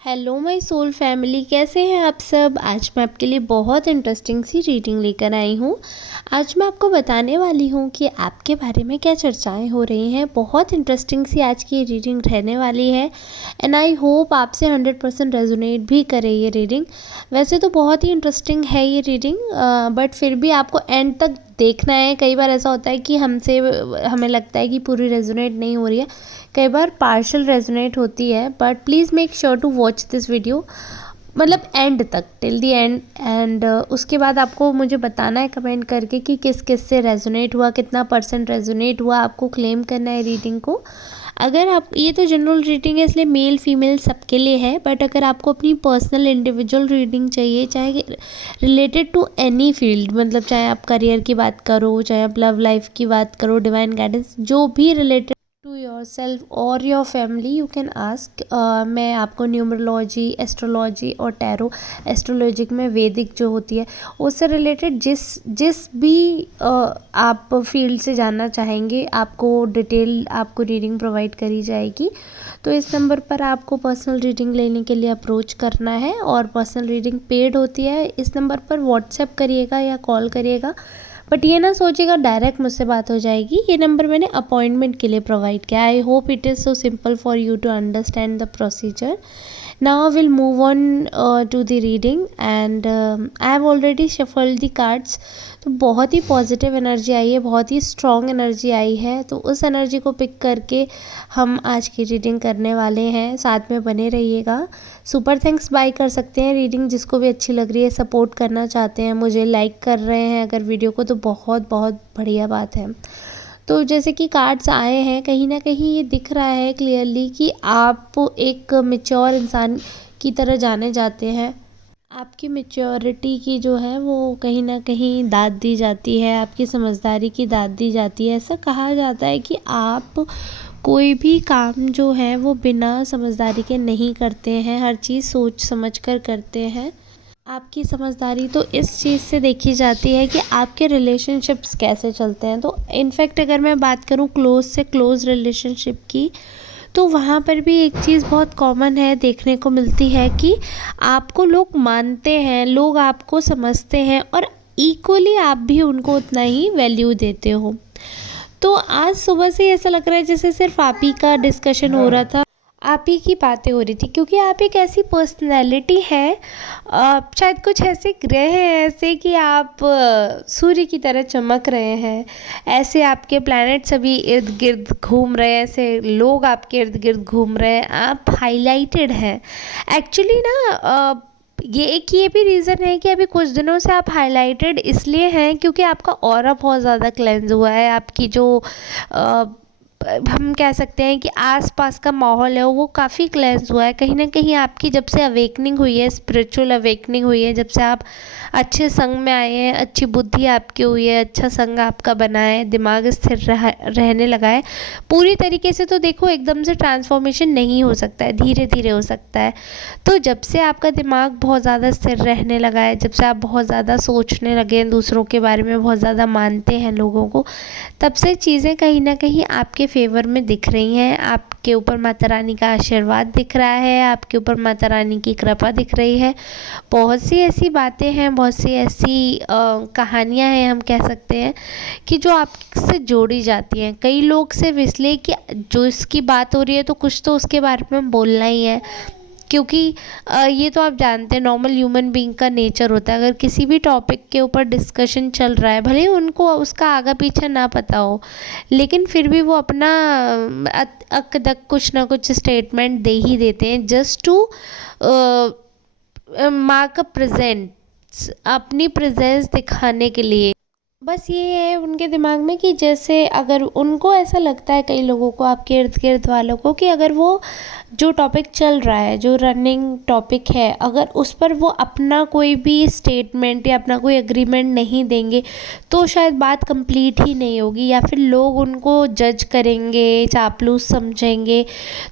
Hello my soul family, कैसे हैं आप सब। आज मैं आपके लिए बहुत इंटरेस्टिंग सी रीडिंग लेकर आई हूँ। आज मैं आपको बताने वाली हूँ कि आपके बारे में क्या चर्चाएं हो रही हैं। बहुत इंटरेस्टिंग सी आज की रीडिंग रहने वाली है एंड आई होप आपसे 100% रेजोनेट भी करे ये रीडिंग। वैसे तो बहुत ही इंटरेस्टिंग है ये रीडिंग, बट फिर भी आपको एंड तक देखना है। कई बार ऐसा होता है कि हमें लगता है कि पूरी रेजोनेट नहीं हो रही है, कई बार पार्शल रेजोनेट होती है, but please make sure to watch this video, मतलब एंड तक, टिल दी एंड। एंड उसके बाद आपको मुझे बताना है कमेंट करके कि किस किस से रेजोनेट हुआ, कितना परसेंट रेजोनेट हुआ। आपको क्लेम करना है रीडिंग को। अगर आप, ये तो जनरल रीडिंग है इसलिए मेल फीमेल सबके लिए है, बट अगर आपको अपनी पर्सनल इंडिविजुअल रीडिंग चाहिए, चाहे रिलेटेड टू एनी फील्ड, मतलब चाहे आप करियर की बात करो, चाहे आप लव लाइफ की बात करो, डिवाइन गाइडेंस, जो भी रिलेटेड टू योर सेल्फ और your family, you can ask. मैं आपको न्यूमरोलॉजी, एस्ट्रोलॉजी और टैरो, एस्ट्रोलॉजी में वैदिक जो होती है उससे रिलेटेड जिस जिस भी आप फील्ड से जानना चाहेंगे, आपको डिटेल आपको रीडिंग प्रोवाइड करी जाएगी। तो इस नंबर पर आपको पर्सनल रीडिंग लेने के लिए अप्रोच करना है और पर्सनल रीडिंग पेड होती है। इस नंबर पर व्हाट्सएप करिएगा या कॉल करिएगा, बट ये ना सोचिएगा डायरेक्ट मुझसे बात हो जाएगी। ये नंबर मैंने अपॉइंटमेंट के लिए प्रोवाइड किया। I hope it is so simple for you to understand the procedure. Now will move on to the reading and I have already shuffled the cards. तो बहुत ही पॉजिटिव एनर्जी आई है, बहुत ही strong energy आई है, तो उस energy को pick करके हम आज की रीडिंग करने वाले हैं। साथ में बने रहिएगा। सुपर थैंक्स बाय कर सकते हैं रीडिंग, जिसको भी अच्छी लग रही है, सपोर्ट करना चाहते हैं, मुझे लाइक कर रहे हैं अगर वीडियो को, तो बहुत बहुत बढ़िया बात है। तो जैसे कि कार्ड्स आए हैं, कहीं ना कहीं ये दिख रहा है क्लियरली कि आप एक मैच्योर इंसान की तरह जाने जाते हैं। आपकी मैच्योरिटी की जो है वो कहीं ना कहीं दाद दी जाती है, आपकी समझदारी की दाद दी जाती है। ऐसा कहा जाता है कि आप कोई भी काम जो है वो बिना समझदारी के नहीं करते हैं, हर चीज़ सोच समझ कर करते हैं। आपकी समझदारी तो इस चीज़ से देखी जाती है कि आपके रिलेशनशिप्स कैसे चलते हैं। तो इनफैक्ट अगर मैं बात करूँ क्लोज से क्लोज रिलेशनशिप की, तो वहाँ पर भी एक चीज़ बहुत कॉमन है, देखने को मिलती है कि आपको लोग मानते हैं, लोग आपको समझते हैं और इक्वली आप भी उनको उतना ही वैल्यू देते हो। तो आज सुबह से ऐसा लग रहा है जैसे सिर्फ आप ही का डिस्कशन हो रहा था, आप ही की बातें हो रही थी, क्योंकि आप एक ऐसी पर्सनैलिटी है, शायद कुछ ऐसे ग्रह हैं ऐसे कि आप सूर्य की तरह चमक रहे हैं। ऐसे आपके प्लैनेट सभी इर्द गिर्द घूम रहे हैं, ऐसे लोग आपके इर्द गिर्द घूम रहे हैं, आप हाईलाइटेड हैं एक्चुअली ना। ये भी रीज़न है कि अभी कुछ दिनों से आप हाईलाइटेड इसलिए हैं क्योंकि आपका ऑरा बहुत ज़्यादा क्लेंज हुआ है। आपकी जो हम कह सकते हैं कि आसपास का माहौल है वो काफ़ी क्लेंस हुआ है। कहीं ना कहीं आपकी जब से अवेकनिंग हुई है, स्पिरिचुअल अवेकनिंग हुई है, जब से आप अच्छे संग में आए हैं, अच्छी बुद्धि आपकी हुई है, अच्छा संग आपका बना है, दिमाग स्थिर रहने लगा है। पूरी तरीके से तो देखो एकदम से ट्रांसफॉर्मेशन नहीं हो सकता है, धीरे धीरे हो सकता है। तो जब से आपका दिमाग बहुत ज़्यादा स्थिर रहने लगा है, जब से आप बहुत ज़्यादा सोचने लगे हैं, दूसरों के बारे में बहुत ज़्यादा मानते हैं लोगों को, तब से चीज़ें कहीं ना कहीं आपके फेवर में दिख रही हैं। आपके ऊपर माता रानी का आशीर्वाद दिख रहा है, आपके ऊपर माता रानी की कृपा दिख रही है। बहुत सी ऐसी बातें हैं, बहुत सी ऐसी कहानियाँ हैं, हम कह सकते हैं कि जो आपसे जोड़ी जाती हैं। कई लोग सिर्फ इसलिए कि जो इसकी बात हो रही है तो कुछ तो उसके बारे में बोलना ही है, क्योंकि ये तो आप जानते हैं नॉर्मल ह्यूमन बीइंग का नेचर होता है। अगर किसी भी टॉपिक के ऊपर डिस्कशन चल रहा है, भले ही उनको उसका आगा पीछा ना पता हो, लेकिन फिर भी वो अपना अकदक कुछ ना कुछ स्टेटमेंट दे ही देते हैं, just to mark a presence, अपनी प्रेजेंस दिखाने के लिए। बस ये है उनके दिमाग में कि जैसे अगर उनको ऐसा लगता है, कई लोगों को, आपके इर्द गिर्द वालों को, कि अगर वो जो टॉपिक चल रहा है, जो रनिंग टॉपिक है, अगर उस पर वो अपना कोई भी स्टेटमेंट या अपना कोई एग्रीमेंट नहीं देंगे तो शायद बात कंप्लीट ही नहीं होगी, या फिर लोग उनको जज करेंगे, चापलूस समझेंगे।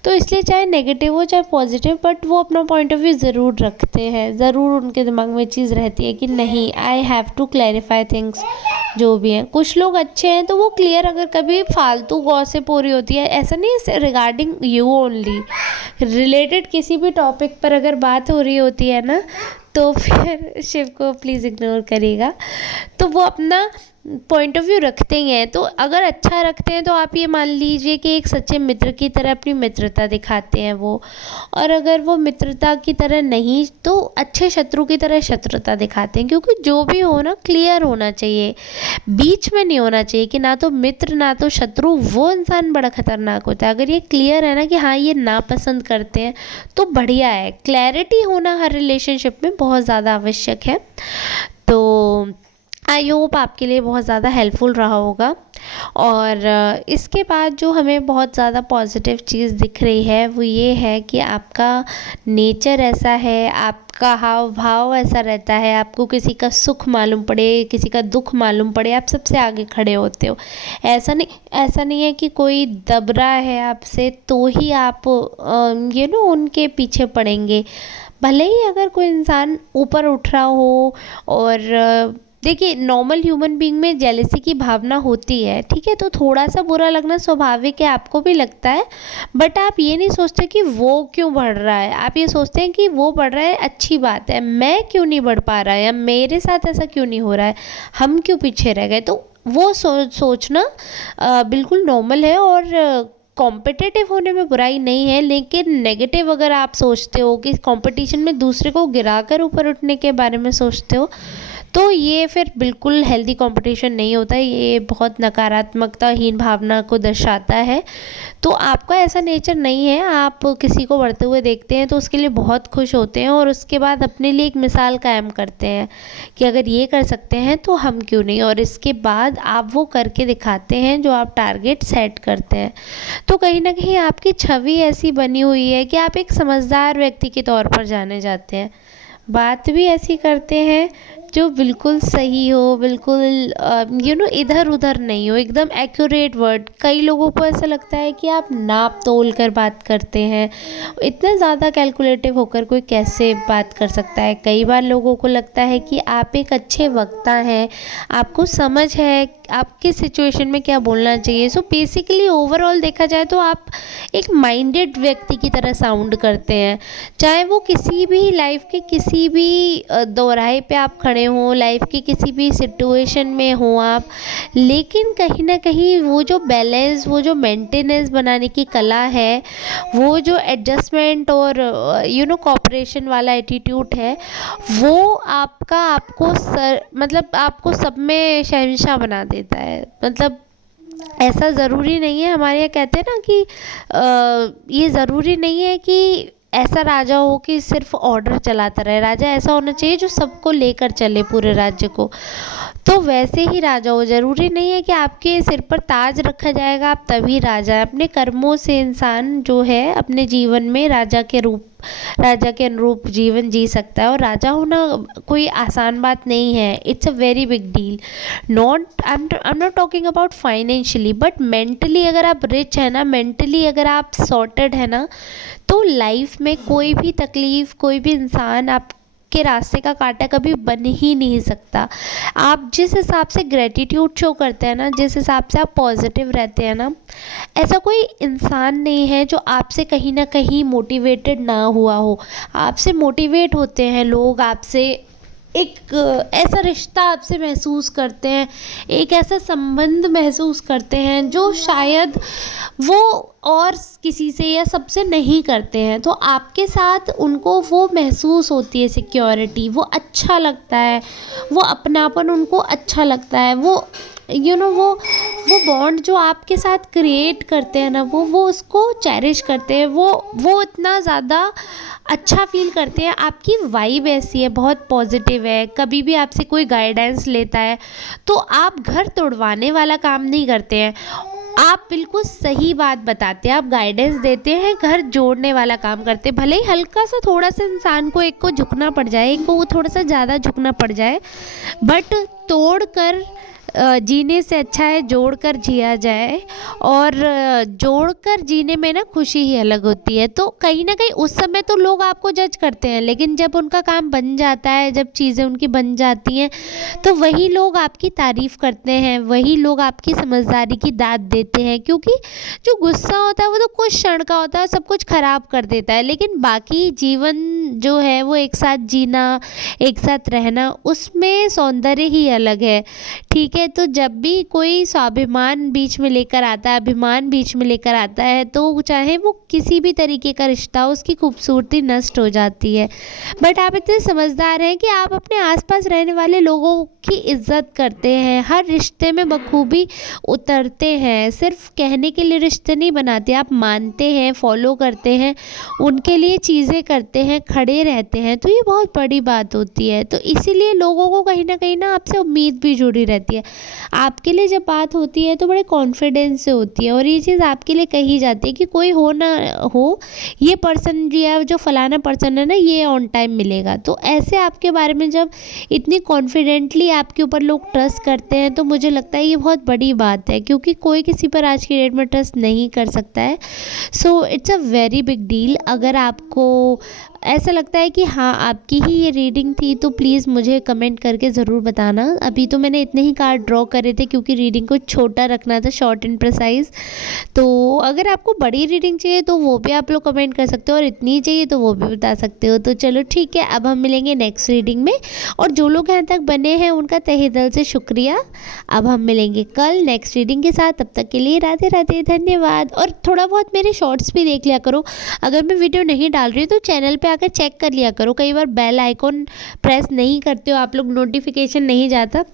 तो इसलिए चाहे नेगेटिव हो चाहे पॉजिटिव, बट वो अपना पॉइंट ऑफ व्यू ज़रूर रखते हैं, ज़रूर उनके दिमाग में चीज़ रहती है कि नहीं, I have to clarify things जो भी हैं। कुछ लोग अच्छे हैं तो वो क्लियर, अगर कभी फालतू गॉसिप हो रही होती है, ऐसा नहीं है रिगार्डिंग यू ओनली, रिलेटेड किसी भी टॉपिक पर अगर बात हो रही होती है ना, तो फिर शिव को प्लीज़ इग्नोर करिएगा। तो वो अपना पॉइंट ऑफ व्यू रखते ही हैं, तो अगर अच्छा रखते हैं तो आप ये मान लीजिए कि एक सच्चे मित्र की तरह अपनी मित्रता दिखाते हैं वो। और अगर वो मित्रता की तरह नहीं तो अच्छे शत्रु की तरह शत्रुता दिखाते हैं, क्योंकि जो भी हो ना क्लियर होना चाहिए, बीच में नहीं होना चाहिए कि ना तो मित्र ना तो शत्रु। वो इंसान बड़ा खतरनाक होता है। अगर ये क्लियर है ना कि हाँ ये नापसंद करते हैं तो बढ़िया है। क्लैरिटी होना हर रिलेशनशिप में बहुत ज़्यादा आवश्यक है। तो आई होप आपके लिए बहुत ज़्यादा हेल्पफुल रहा होगा। और इसके बाद जो हमें बहुत ज़्यादा पॉजिटिव चीज़ दिख रही है वो ये है कि आपका नेचर ऐसा है, आपका हाव भाव ऐसा रहता है, आपको किसी का सुख मालूम पड़े, किसी का दुख मालूम पड़े, आप सबसे आगे खड़े होते हो। ऐसा नहीं है कि कोई दब रहा है आपसे तो ही आप उनके पीछे पड़ेंगे। भले ही अगर कोई इंसान ऊपर उठ रहा हो, और देखिए नॉर्मल ह्यूमन बीइंग में जेलेसी की भावना होती है, ठीक है, तो थोड़ा सा बुरा लगना स्वाभाविक है, आपको भी लगता है। बट आप ये नहीं सोचते कि वो क्यों बढ़ रहा है, आप ये सोचते हैं कि वो बढ़ रहा है अच्छी बात है, मैं क्यों नहीं बढ़ पा रहा है, या मेरे साथ ऐसा क्यों नहीं हो रहा है, हम क्यों पीछे रह गए। तो वो सोचना बिल्कुल नॉर्मल है। और कॉम्पिटिटिव होने में बुराई नहीं है, लेकिन नेगेटिव अगर आप सोचते हो कि कंपटीशन में दूसरे को गिराकर ऊपर उठने के बारे में सोचते हो, तो ये फिर बिल्कुल हेल्दी कंपटीशन नहीं होता है। ये बहुत नकारात्मकताहीन भावना को दर्शाता है। तो आपका ऐसा नेचर नहीं है। आप किसी को बढ़ते हुए देखते हैं तो उसके लिए बहुत खुश होते हैं, और उसके बाद अपने लिए एक मिसाल कायम करते हैं कि अगर ये कर सकते हैं तो हम क्यों नहीं। और इसके बाद आप वो करके दिखाते हैं जो आप टारगेट सेट करते हैं। तो कहीं ना कहीं आपकी छवि ऐसी बनी हुई है कि आप एक समझदार व्यक्ति के तौर पर जाने जाते हैं। बात भी ऐसी करते हैं जो बिल्कुल सही हो, बिल्कुल इधर उधर नहीं हो, एकदम एक्यूरेट वर्ड। कई लोगों को ऐसा लगता है कि आप नाप तोल कर बात करते हैं। इतना ज़्यादा कैलकुलेटिव होकर कोई कैसे बात कर सकता है। कई बार लोगों को लगता है कि आप एक अच्छे वक्ता हैं, आपको समझ है आपकी सिचुएशन में क्या बोलना चाहिए। सो बेसिकली ओवरऑल देखा जाए तो आप एक माइंडेड व्यक्ति की तरह साउंड करते हैं। चाहे वो किसी भी लाइफ के किसी भी दोराहे पे आप खड़े हों, लाइफ की किसी भी सिचुएशन में हों आप, लेकिन कहीं ना कहीं वो जो बैलेंस, वो जो मेंटेनेंस बनाने की कला है, वो जो एडजस्टमेंट और कोऑपरेशन वाला एटीट्यूड है, वो आपको सब में शहंशाह बना देता है। मतलब ऐसा ज़रूरी नहीं है, हमारे यहाँ कहते हैं ना कि ये ज़रूरी नहीं है कि ऐसा राजा हो कि सिर्फ ऑर्डर चलाता रहे। राजा ऐसा होना चाहिए जो सबको लेकर चले, पूरे राज्य को। तो वैसे ही राजा हो। ज़रूरी नहीं है कि आपके सिर पर ताज रखा जाएगा आप तभी राजा है। अपने कर्मों से इंसान जो है अपने जीवन में राजा के अनुरूप जीवन जी सकता है। और राजा होना कोई आसान बात नहीं है। It's a very big deal. I am not talking about financially, but mentally अगर आप रिच है ना, मेंटली अगर आप सॉर्टेड है ना, तो लाइफ में कोई भी तकलीफ़, कोई भी इंसान आपके रास्ते का कांटा कभी बन ही नहीं सकता। आप जिस हिसाब से ग्रेटिट्यूड शो करते हैं ना, जिस हिसाब से आप पॉजिटिव रहते हैं ना, ऐसा कोई इंसान नहीं है जो आपसे कहीं ना कहीं मोटिवेटेड ना हुआ हो। आपसे मोटिवेट होते हैं लोग, आपसे एक ऐसा रिश्ता आपसे महसूस करते हैं, एक ऐसा संबंध महसूस करते हैं जो शायद वो और किसी से या सबसे नहीं करते हैं। तो आपके साथ उनको वो महसूस होती है सिक्योरिटी, वो अच्छा लगता है, वो अपनापन उनको अच्छा लगता है। वो वो बॉन्ड जो आपके साथ क्रिएट करते हैं ना, वो उसको चेरिश करते हैं। वो इतना ज़्यादा अच्छा फील करते हैं। आपकी वाइब ऐसी है, बहुत पॉजिटिव है। कभी भी आपसे कोई गाइडेंस लेता है तो आप घर तोड़वाने वाला काम नहीं करते हैं, आप बिल्कुल सही बात बताते हैं, आप गाइडेंस देते हैं, घर जोड़ने वाला काम करते हैं। भले ही हल्का सा थोड़ा सा इंसान को एक को झुकना पड़ जाए, एक को वो थोड़ा सा ज़्यादा झुकना पड़ जाए, बट तोड़ कर जीने से अच्छा है जोड़कर जिया जाए। और जोड़कर जीने में ना खुशी ही अलग होती है। तो कहीं न कहीं उस समय तो लोग आपको जज करते हैं, लेकिन जब उनका काम बन जाता है, जब चीज़ें उनकी बन जाती हैं, तो वही लोग आपकी तारीफ़ करते हैं, वही लोग आपकी समझदारी की दाद देते हैं। क्योंकि जो गुस्सा होता है वो तो कुछ क्षण का होता है, सब कुछ ख़राब कर देता है, लेकिन बाकी जीवन जो है वो एक साथ जीना, एक साथ रहना, उसमें सौंदर्य ही अलग है। ठीक है, तो जब भी कोई स्वाभिमान बीच में लेकर आता है, अभिमान बीच में लेकर आता है, तो चाहे वो किसी भी तरीके का रिश्ता हो, उसकी खूबसूरती नष्ट हो जाती है। बट आप इतने समझदार हैं कि आप अपने आसपास रहने वाले लोगों की इज्जत करते हैं, हर रिश्ते में बखूबी उतरते हैं, सिर्फ कहने के लिए रिश्ते नहीं बनाते, आप मानते हैं, फॉलो करते हैं, उनके लिए चीज़ें करते हैं, खड़े रहते हैं। तो ये बहुत बड़ी बात होती है। तो इसीलिए लोगों को कहीं ना आपसे उम्मीद भी जुड़ी रहती है। आपके लिए जब बात होती है तो बड़े कॉन्फिडेंस से होती है, और ये चीज़ आपके लिए कही जाती है कि कोई हो ना हो, ये पर्सन जो फलाना पर्सन है ना, ये ऑन टाइम मिलेगा। तो ऐसे आपके बारे में जब इतनी कॉन्फिडेंटली आपके ऊपर लोग ट्रस्ट करते हैं, तो मुझे लगता है ये बहुत बड़ी बात है, क्योंकि कोई किसी पर आज की डेट में ट्रस्ट नहीं कर सकता है। So it's a very big deal. अगर आपको ऐसा लगता है कि हाँ आपकी ही ये रीडिंग थी, तो प्लीज़ मुझे कमेंट करके ज़रूर बताना। अभी तो मैंने इतने ही कार्ड ड्रॉ करे थे, क्योंकि रीडिंग को छोटा रखना था, शॉर्ट एंड प्रिसाइज। तो अगर आपको बड़ी रीडिंग चाहिए तो वो भी आप लोग कमेंट कर सकते हो, और इतनी चाहिए तो वो भी बता सकते हो। तो चलो ठीक है, अब हम मिलेंगे नेक्स्ट रीडिंग में। और जो लोग यहाँ तक बने हैं उनका तहे दिल से शुक्रिया। अब हम मिलेंगे कल नेक्स्ट रीडिंग के साथ। तब तक के लिए राधे राधे, धन्यवाद। और थोड़ा बहुत मेरे शॉर्ट्स भी देख लिया करो। अगर मैं वीडियो नहीं डाल रही हूँ तो चैनल पे आकर चेक कर लिया करो। कई बार बेल आइकॉन प्रेस नहीं करते हो आप लोग, नोटिफिकेशन नहीं जाता।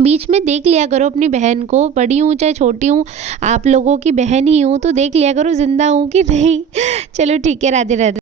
बीच में देख लिया करो अपनी बहन को, बड़ी हूँ चाहे छोटी हूँ, आप लोगों की बहन ही हूँ, तो देख लिया करो जिंदा हूँ कि नहीं। चलो ठीक है, राधे राधे।